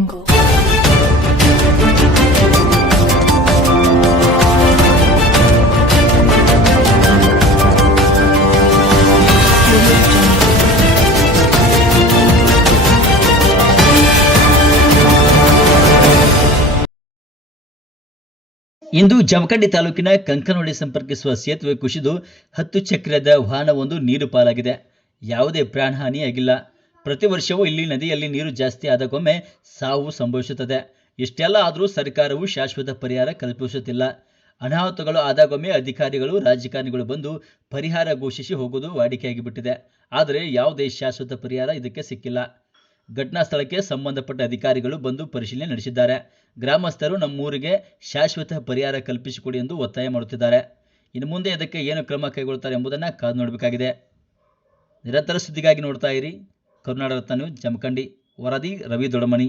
ಇಂದು ಜಮಖಂಡಿ ತಾಲೂಕಿನ ಕಂಕನೊಳ್ಳಿ ಸಂಪರ್ಕಿಸುವ ಸೇತುವೆ ಕುಸಿದು ಹತ್ತು ಚಕ್ರದ ವಾಹನವೊಂದು ನೀರು ಪಾಲಾಗಿದೆ. ಯಾವುದೇ ಪ್ರಾಣಹಾನಿಯಾಗಿಲ್ಲ. ಪ್ರತಿ ವರ್ಷವೂ ಇಲ್ಲಿ ನದಿಯಲ್ಲಿ ನೀರು ಜಾಸ್ತಿ ಆದಾಗೊಮ್ಮೆ ಸಾವು ಸಂಭವಿಸುತ್ತದೆ. ಇಷ್ಟೆಲ್ಲ ಆದರೂ ಸರ್ಕಾರವು ಶಾಶ್ವತ ಪರಿಹಾರ ಕಲ್ಪಿಸುತ್ತಿಲ್ಲ. ಅನಾಹುತಗಳು ಆದಾಗೊಮ್ಮೆ ಅಧಿಕಾರಿಗಳು, ರಾಜಕಾರಣಿಗಳು ಬಂದು ಪರಿಹಾರ ಘೋಷಿಸಿ ಹೋಗುವುದು ವಾಡಿಕೆಯಾಗಿಬಿಟ್ಟಿದೆ. ಆದರೆ ಯಾವುದೇ ಶಾಶ್ವತ ಪರಿಹಾರ ಇದಕ್ಕೆ ಸಿಕ್ಕಿಲ್ಲ. ಘಟನಾ ಸ್ಥಳಕ್ಕೆ ಸಂಬಂಧಪಟ್ಟ ಅಧಿಕಾರಿಗಳು ಬಂದು ಪರಿಶೀಲನೆ ನಡೆಸಿದ್ದಾರೆ. ಗ್ರಾಮಸ್ಥರು ನಮ್ಮೂರಿಗೆ ಶಾಶ್ವತ ಪರಿಹಾರ ಕಲ್ಪಿಸಿಕೊಡಿ ಎಂದು ಒತ್ತಾಯ ಮಾಡುತ್ತಿದ್ದಾರೆ. ಇನ್ನು ಮುಂದೆ ಇದಕ್ಕೆ ಏನು ಕ್ರಮ ಕೈಗೊಳ್ಳುತ್ತಾರೆ ಎಂಬುದನ್ನು ಕಾದು ನೋಡಬೇಕಾಗಿದೆ. ನಿರಂತರ ಸುದ್ದಿಗಾಗಿ ನೋಡ್ತಾ ಇರಿ. కరుణారత్నను జమకండి వరది రవి దొడమణి.